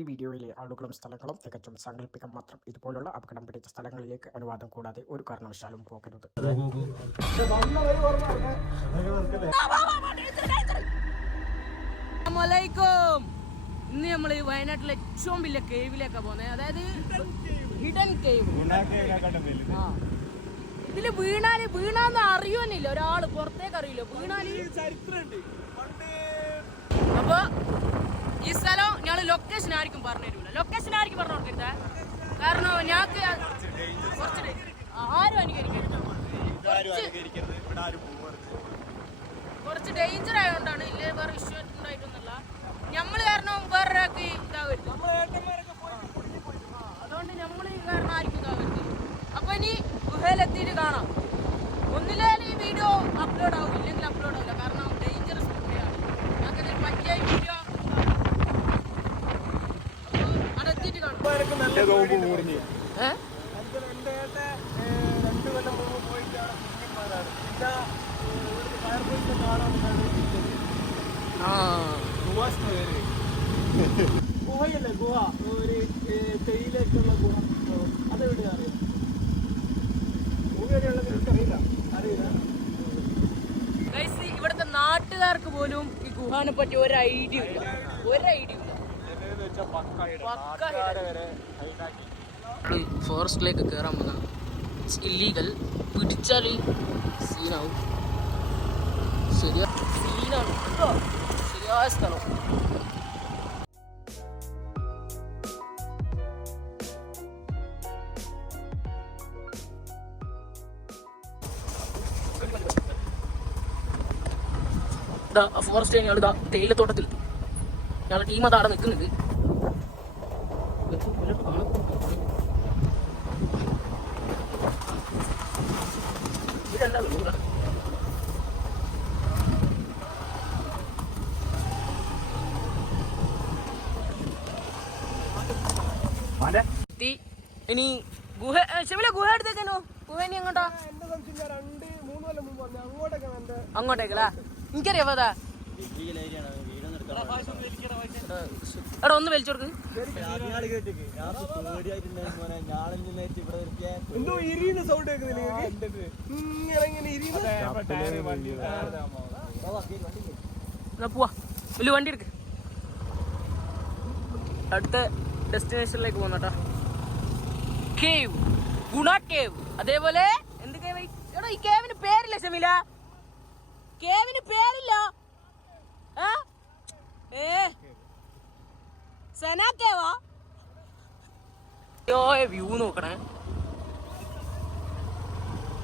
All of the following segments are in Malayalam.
ഈ വീഡിയോയിലെ ആളുകളും സ്ഥലങ്ങളും തികച്ചും സങ്കല്പിക്കാൻ മാത്രം ഇതുപോലുള്ള അപകടം പിടിച്ച സ്ഥലങ്ങളിലേക്ക് അനുവാദം കൂടാതെ ഒരു കാരണവശാലും പോകരുത്. ഇന്ന് നമ്മൾ വയനാട്ടിലെ ഏറ്റവും വലിയ കേവിലേക്കാ പോകുന്നത് അതായത് ഹിഡൻ കേവ്. ഇതിൽ വീണാൽ വീണാന്ന് അറിയുന്നില്ല. ഒരാൾ പുറത്തേക്ക് അറിയില്ല. വീണാൽ അപ്പൊ ഈ സ്ഥലം ഞാൻ ലൊക്കേഷൻ ആയിരിക്കും പറഞ്ഞു തരൂല ലൊക്കേഷൻ ആയിരിക്കും പറഞ്ഞു കൊടുക്കരുത് കാരണം ഞങ്ങൾക്ക് കുറച്ച് ആരും അനുകരിക്കരുത്. കുറച്ച് കുറച്ച് ഡേഞ്ചർ ആയതുകൊണ്ടാണ് ഇല്ലേ? വേറെ ഇഷ്യൂ ഉണ്ടായിട്ടൊന്നുമില്ല. ഞമ്മൾ കാരണം വേറെ വേറൊരാൾക്ക് ഇതാവരുത്. ആ, അതുകൊണ്ട് ഞമ്മൾ കാരണം ആർക്കും ഇതാവരുത്. അപ്പൊ ഇനി ഗുഹയിലെത്തിയിട്ട് കാണാം. ഒന്നിലേലും ഈ വീഡിയോ അപ്ലോഡ് ആവും അപ്ലോഡ് ആവില്ല കാരണം ഡേഞ്ചറസ് ഗുഹയാണ് ഞങ്ങൾക്ക് ഇതിൽ പറ്റിയ വീഡിയോ അതെത്തിയിട്ട് കാണാം ഏ? ആ ഗുഹയല്ലേ ഗുഹ? ഒരു തേയിലേക്കുള്ള അതെവിടെയാ അറിയാം? ഇവിടുത്തെ നാട്ടുകാർക്ക് പോലും ഈ ഗുഹാനെ പറ്റി ഒരു ഐഡിയ ഇല്ല. ഒരു ഐഡിയ ഇല്ല. ഫോറസ്റ്റിലേക്ക് കയറാൻ പോകുന്ന ഇല്ലീഗൽ പിടിച്ചാൽ സീനാവും ശരിയാ. സീനാണ് കേട്ടോ ശരിയായ സ്ഥലം. ഫോറസ്റ്റ് ഞങ്ങൾ ഇതാ തേയിലത്തോട്ടത്തിൽ. ഞങ്ങളുടെ ടീം അതാണ് നിൽക്കുന്നത്. ഇതല്ല ഇനി ഗുഹ ശിവല ഗുഹ എടുത്തേക്കനോ ഗുഹ ഇനി എങ്ങോട്ടാ? അങ്ങോട്ടേക്കളാ അങ്ങോട്ടേക്കലാ എനിക്കറിയാം അതാ. എടാ ഒന്ന് വലിച്ചു കൊടുക്ക്. പോവാ. വലിയ വണ്ടി എടുക്ക്. അടുത്ത ഡെസ്റ്റിനേഷനിലേക്ക് പോന്നോട്ടാ. കേവ്. ഗുണ കേവ്. അതേപോലെ എന്ത് കേവ്? എടാ ഈ കേവിന് പേരില്ല ഷമീല കേവിന് പേരില്ല? ഏ? സന കേവാ? വ്യൂ നോക്കണേ.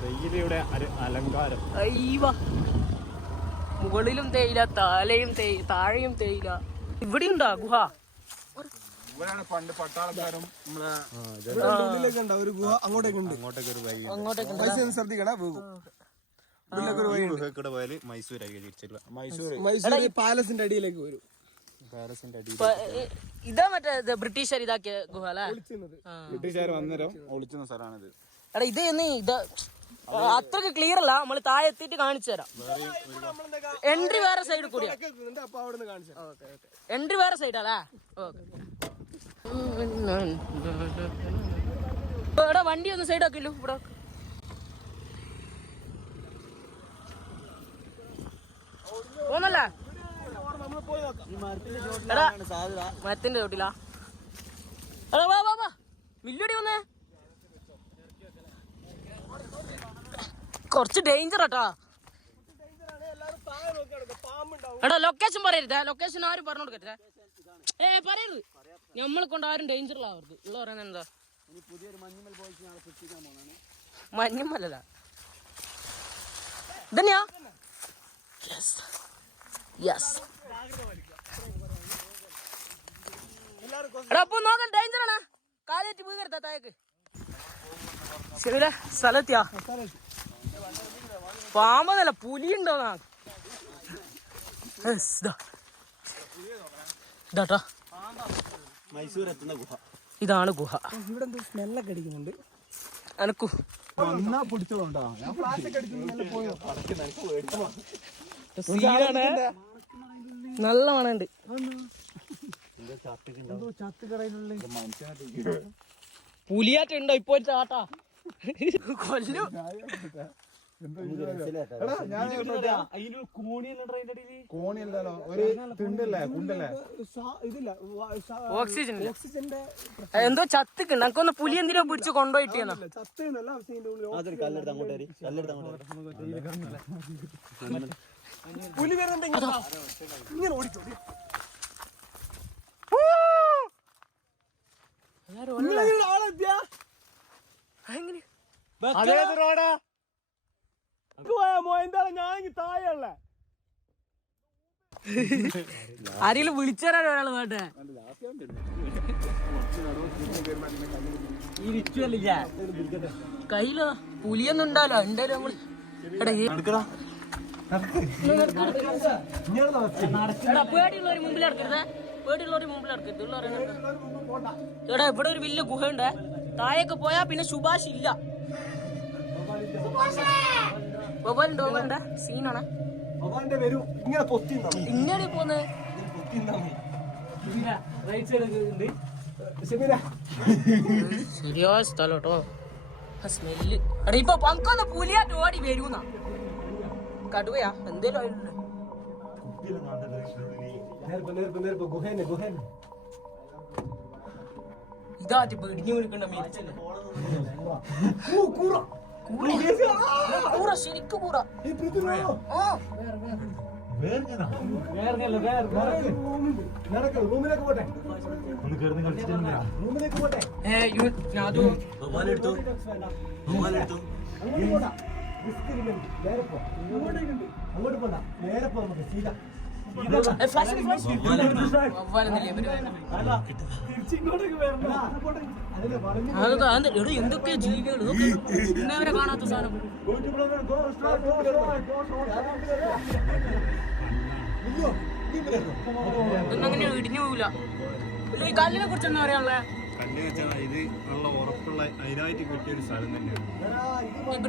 തേയിലയുടെ അലങ്കാരം. മുകളിലും തേയില താലയും തേയില താഴെയും തേയില. ഇവിടെയുണ്ടാ ഗുഹ? ഇവരാണ് പണ്ട് പട്ടാളക്കാരും നമ്മളെ ഉള്ളിലേക്ക് ഉണ്ടാവും ഒരു ഗുഹ അങ്ങോട്ടേക്ക് ഉണ്ട്. അങ്ങോട്ടേക്ക് ഒരു വഴി അങ്ങോട്ടേക്ക് ഗുഹക്കൂടെ തിരിച്ചില്ല മൈസൂർ മൈസൂർ പാലസിന്റെ അടിയിലേക്ക് വരും. പാലസിന്റെ അടിയിൽ ഇതാ മറ്റേ ഇത് ബ്രിട്ടീഷുകാർ ഇതാക്കിയ ഗുഹ അല്ലേ. ബ്രിട്ടീഷുകാർ വന്നേരം? ഒളിച്ചുന്ന സ്ഥലമാണിത്. എടാ ഇത് എന്ന് ഇത് അത്രയ്ക്ക് ക്ലിയർ അല്ല. നമ്മൾ താഴെ എത്തിയിട്ട് കാണിച്ചു തരാം. എൻട്രി വേറെ സൈഡിൽ കൂടിയാ. എൻട്രി വേറെ അവിടെ അല്ലേ ഓക്കെ എൻട്രി വേറെ സൈഡാലേ എടാ വണ്ടി ഒന്ന് സൈഡ് ആക്കില്ലോ ഇവിടെ മരത്തിന്റെ ചോട്ടിലാ. എടാ വാ വാ വന്നേ. കുറച്ച് ഡേഞ്ചർ ആട്ടാ. എടാ ലൊക്കേഷൻ പറയരുത്. ലൊക്കേഷൻ ആരും പറഞ്ഞു കൊടുക്കരുത് ഏ പറയരുത്. നമ്മളെ കൊണ്ട് ആരും ഡേഞ്ചറിലാവരുത് ഉള്ള പറയുന്നത് എന്താ? മഞ്ഞുമല്ല. ഇതന്നെയാ? യെസ് യെസ് എടാ അപ്പൊ നോക്കാൻ ഡേഞ്ചർ ആണ്. കാലേറ്റ് വീകരുത്ത താഴേക്ക്. ശരിയല്ലേ സ്ഥലത്തിയാ പാമ്പതല്ല പുലിയുണ്ടോ നാ. ഇതാട്ടാ. മൈസൂർ എത്തുന്ന ഗുഹ. ഇതാണ് ഗുഹ. ഇവിടെ എന്തോ സ്മെല്ലൊക്കെ അടിക്കുന്നുണ്ട്. അനക്കു. വന്നാ പിടിച്ചോണ്ടാ. സീനാണ്. നല്ല മണുണ്ട്. പുലിയാറ്റുണ്ടോ ഇപ്പൊ ഒരു ചാട്ടാ കൊല്ലു. കോണിയല്ലോ ഒരു തിണ്ടല്ലേ കുണ്ടല്ലേ? ഇതില്ല ഓക്സിജൻ ഓക്സിജന്റെ എന്തോ ചത്തിക്കണ്ട നമുക്കൊന്ന് പുലി എന്തിനാ പിടിച്ച് കൊണ്ടുപോയിട്ടാ ചത്തേന്നല്ല പുലി ഇങ്ങനെ ഓടിച്ചോ ഇങ്ങനെ ആളെത്തിയാ അതേത് റോഡാ? ഞാൻ ഇങ്ങ് താഴെയുള്ള. ആരെങ്കിലും വിളിച്ചാലോ ഒരാൾ വേട്ടെ കയ്യിലോ പുലിയൊന്നും ഉണ്ടാലോ എന്തായാലും മുമ്പിൽ നടക്കരുത്. മുമ്പിൽ നടക്കരുത്. എടാ ഇവിടെ ഒരു വലിയ ഗുഹ ഉണ്ട് താഴേക്ക് പോയാ പിന്നെ ശുപാശ ഇല്ല. മൊബൈലുണ്ടോ മൊബൈലുണ്ട് സീനാണ്? അവന്റെ വരും ഇങ്ങനെ പൊത്തി ഇങ്ങനെ പോന്ന് ശരിയായ സ്ഥലം കേട്ടോ സ്മെല്ല് എടാ ഇപ്പൊ പങ്കൊന്ന് പുലിയായിട്ട് ഓടി വരൂന്നാ. കടുവയാ? എന്തേലും ആയിട്ടുണ്ട്. ഇതാറ്റ് പിടിഞ്ഞു വിളിക്കണ്ട മരിച്ചല്ലേ കൂറ ശരിക്കും കൂറ ആ. നടക്ക റൂമിലേക്ക് പോട്ടെ. റൂമിലേക്ക് പോട്ടെ. അങ്ങോട്ട് പോണ്ട. നേരെ പോ. നമുക്ക് സീത. എടോ എന്തൊക്കെ ജീവികൾ ഇന്നവരെ കാണാത്ത സാധനം. അങ്ങനെ ഇടിഞ്ഞു പോവില്ല ഇല്ല, ഈ കല്ലിനെ കുറിച്ച് എന്താ പറയാനുള്ളത് കല്ല് വെച്ചാൽ ഇത് നല്ല ഉറപ്പുള്ള അതിനായിട്ട് കിട്ടിയ ഒരു സ്ഥലം തന്നെയാണ്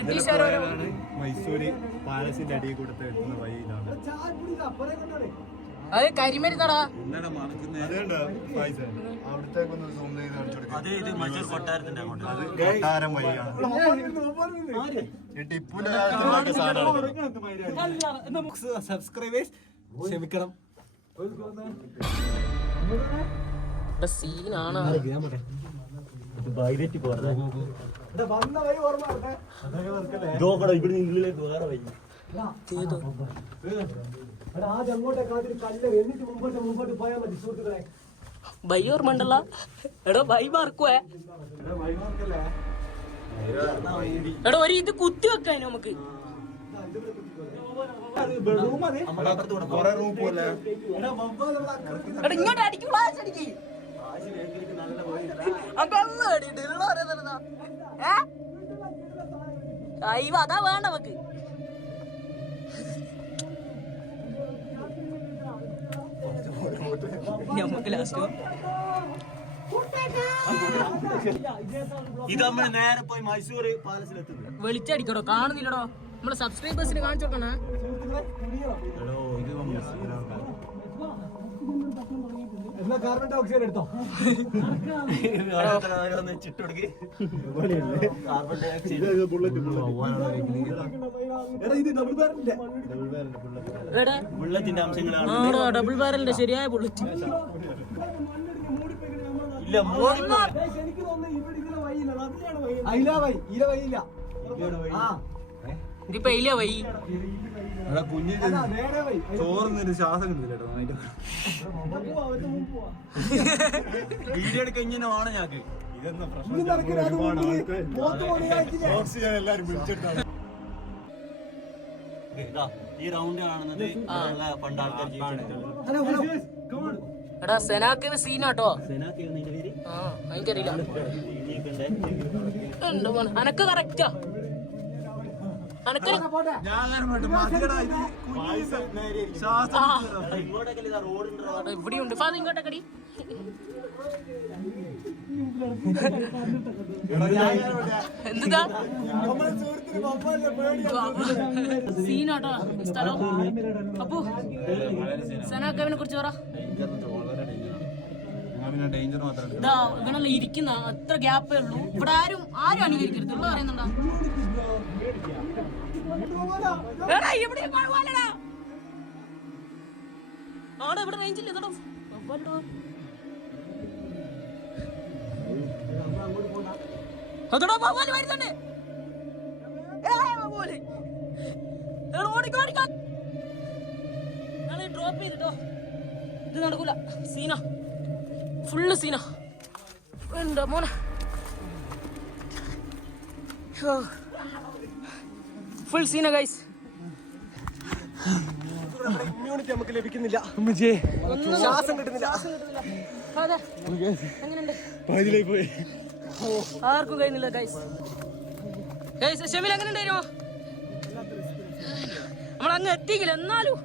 പോയതാണ് മൈസൂര് പാലസിന്റെ അടിയിൽ കൂടെ എത്തുന്ന വഴിയിലാണ് അത് കരിമരുന്നടാ എന്താണ് മറക്കുന്നത് സബ്സ്ക്രൈബേഴ്സ് ക്ഷമിക്കണം ഇവിടെ സീനാണ് വഴി ഓർമ്മ വഴി. എടാ, ബൈ ബൈ മാർക്കുവേ എടോ ഒരു ഇത് കുത്തി വെക്കാൻ നമുക്ക്? ഇങ്ങോട്ട് അടിക്കൂടാ അടിക്ക്. ഏ? അയ്യോ അതാ വേണ്ട നമുക്ക്. നമുക്ക് ലാസ്റ്റ് ഇത് നമ്മൾ നേരെ പോയി മൈസൂർ പാലസിലെത്തുന്നു. വെളിച്ചടിക്കടോ കാണുന്നില്ലടോ. നമ്മളെ സബ്സ്ക്രൈബേഴ്സിന് കാണിച്ചു കൊടുക്കണേ. എടോ ഇത് എന്നാ കാർബൺ ഡയോക്സൈഡ് എടുത്തോ? ബുള്ളറ്റിന്റെ അംശങ്ങളാണ് ഡബിൾ ബാരലിന്റെ ശരിയായ ബുള്ളറ്റ് ഇല്ല എനിക്ക് തോന്നുന്നു ഇവിടെ ഇതിലെ ഇല്ല അതിലാണ് വൈ അയില വൈ ഇല വഴിയില്ല. ആ. ഇതിപ്പോ ഇല്ല വൈ. കുഞ്ഞു അതാ, നേരെ വഴി ചോറുന്നൊരു ശ്വാസം കിട്ടുന്നില്ല കേട്ടോ അതിന്റെ പോവാ, അവന്റെ മുമ്പ് പോവാ. വീഡിയോ എടുക്കാൻ ഇങ്ങനെ വേണം ഞങ്ങൾക്ക് ഇതെന്നാ? ഓക്സിജൻ എല്ലാരും ഈ റൗണ്ട് കാണുന്നത് പണ്ട് ആൾക്കാർ. എടാ സെനാക്കിന് സീനാട്ടോ എനിക്കറിയില്ല. അനക്ക് കറക്റ്റാ ഇവിടെയുണ്ട്. ഫാദർ ഇങ്ങോട്ടേക്കടി എന്താ. സീനാട്ടോ സ്ഥലം. അപ്പു സെനാക്കവിനെ കുറിച്ച് പറ. ഡേഞ്ചർ ഇരിക്കുന്ന അത്ര ഗ്യാപ്പേ ഉള്ളൂ. ഇവിടെ ആരും ആരും അനുകരിക്കരുത്. ഉള്ള പറയുന്നുണ്ടാ? ഇവിടെ ഇവിടെ ഡ്രോപ്പ് ചെയ്തിട്ടോ. ഇത് നടക്കൂല. സീന. ഫുള്ള് സീന. എന്താ മോനെ? ഫുൾ സീന ഗൈസ് ഇമ്മ്യൂണിറ്റി നമുക്ക് ലഭിക്കുന്നില്ല ശ്വാസം കിട്ടുന്നില്ല. അതെ. പോയി. ആർക്കും കഴിയുന്നില്ല ഗൈസ് ഗൈസ് ഷെമിൽ അങ്ങനെ ഉണ്ടായിരുന്നോ നമ്മൾ അങ്ങ് എത്തിക്കില്ല എന്നാലും.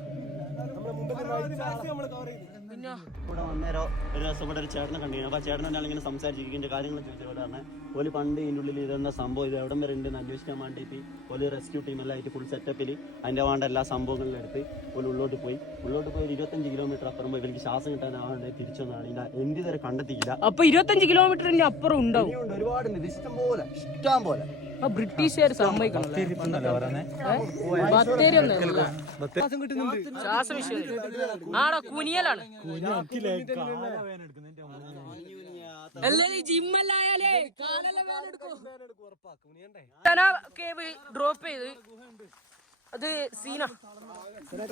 ഇവിടെ വന്നേരോ ഒരു ദിവസം ഇവിടെ ഒരു ചേട്ടനെ കണ്ടിരുന്നു. അപ്പൊ ചേട്ടൻ എന്നാൽ ഇങ്ങനെ സംസാരിച്ചിരിക്കുന്ന കാര്യങ്ങൾ ചോദിച്ചവിടെ പറഞ്ഞ ഓൽ പണ്ട് ഇതിന്റെ ഉള്ളിൽ ഇതെന്ന സംഭവം? ഇത് എവിടം വരെ ഉണ്ടെന്ന് അന്വേഷിക്കാൻ വേണ്ടിയിട്ട് ഓൽ റെസ്ക്യൂ ടീം എല്ലാം ആയിട്ട് ഫുൾ സെറ്റപ്പിൽ അതിന്റെ വേണ്ട എല്ലാ സംഭവങ്ങളിലും എടുത്ത് ഓൽ ഉള്ളോട്ട് പോയി. ഉള്ളോട്ട് പോയി ഇരുപത്തഞ്ച് കിലോമീറ്റർ അപ്പുറം പോയി എനിക്ക് ശ്വാസം കിട്ടാനാണ് തിരിച്ചു വന്നതാണ്. ഇല്ല എന്ത് ഇതുവരെ കണ്ടെത്തിയില്ല. അപ്പൊ ഇരുപത്തഞ്ച് കിലോമീറ്ററിന്റെ അപ്പുറം ഉണ്ടോ? ഒരുപാടുണ്ട്. ഇഷ്ടം പോലെ ഇഷ്ടം പോലെ. ആ ബ്രിട്ടീഷുകാർ സമ്മതിക്കണം ബത്തേരി ഒന്നല്ല ശ്വാസം കിട്ടുന്നുണ്ട് ശ്വാസം വിഷയം ആടാ കുനിയലാണ് ജിമ്മല്ലായാലേ കേവ് ഡ്രോപ്പ് ചെയ്ത്. അത് സീന.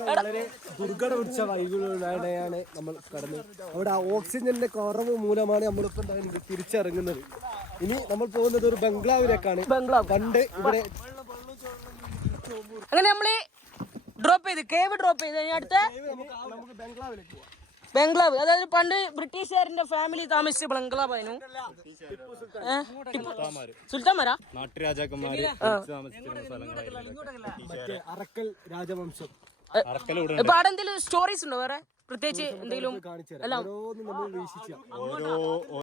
വളരെ ദുർഘട പിടിച്ച വൈകിലൂടെയാണ് നമ്മൾ കടന്നത് അവിടെ ഓക്സിജന്റെ കുറവ് മൂലമാണ് നമ്മളിപ്പോ എന്താ തിരിച്ചിറങ്ങുന്നത്. ഇനി നമ്മൾ പോകുന്നത് ഒരു ബംഗ്ലാവിലേക്കാണ്. ബംഗ്ലാവ്. പണ്ട് ഇവിടെ അങ്ങനെ നമ്മൾ ഡ്രോപ്പ് ചെയ്ത് കേവ് ഡ്രോപ്പ് ചെയ്ത്. കഴിഞ്ഞ അടുത്ത ബംഗ്ലാവിലേക്ക് പോവാം. ബംഗ്ലാവ്. അതായത് പണ്ട് ബ്രിട്ടീഷുകാരന്റെ ഫാമിലി താമസിച്ച ബംഗ്ലാവ് ആയിരുന്നു. സുൽത്താൻമാരാ? നാട്ടുരാജാക്കന്മാര് അറക്കൽ രാജവംശം. ഇപ്പൊ അവിടെ എന്തെങ്കിലും സ്റ്റോറീസ് ഉണ്ടോ വേറെ? പ്രത്യേകിച്ച് എന്തെങ്കിലും കാണിച്ചു